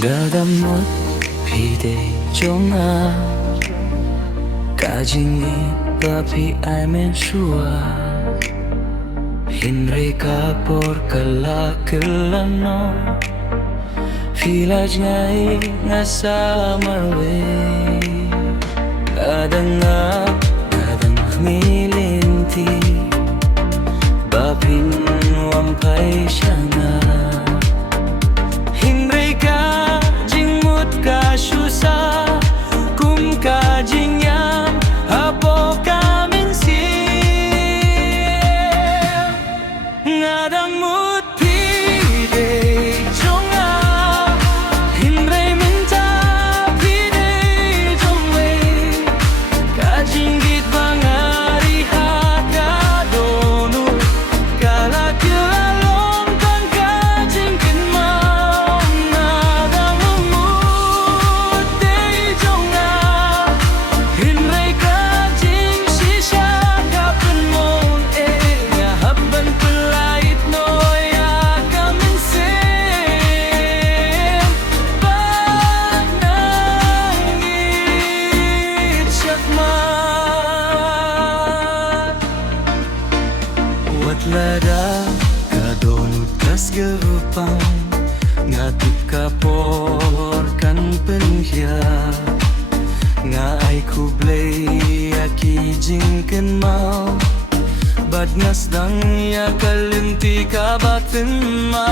Mut Phi Dei Jong cả jingieit và phi ai men shua hinre ka por kala kelano village ngai ngasa marwe kadang lynti ba pin wang pai shanga hinre ka jingmut ka shusa kum ka jingiam hapo ka mynsiem ngadang Mut Phi Dei Jong hinre minta Phi Dei Jong ka jingieit bangari ha ka dohnud kala kilalong kan ka jingkynmaw ngadang Mut Phi Dei Jong hinre ka jingshisha ka penmon nga habban pyllait noya ka mynsiem panangit syakmat wat Lada ka dohnud kas gerupang ngatuk ka por kan penhya nga ay kublay aki jingkynmaw bad ngas dang ya ka lynti kaba pynpaw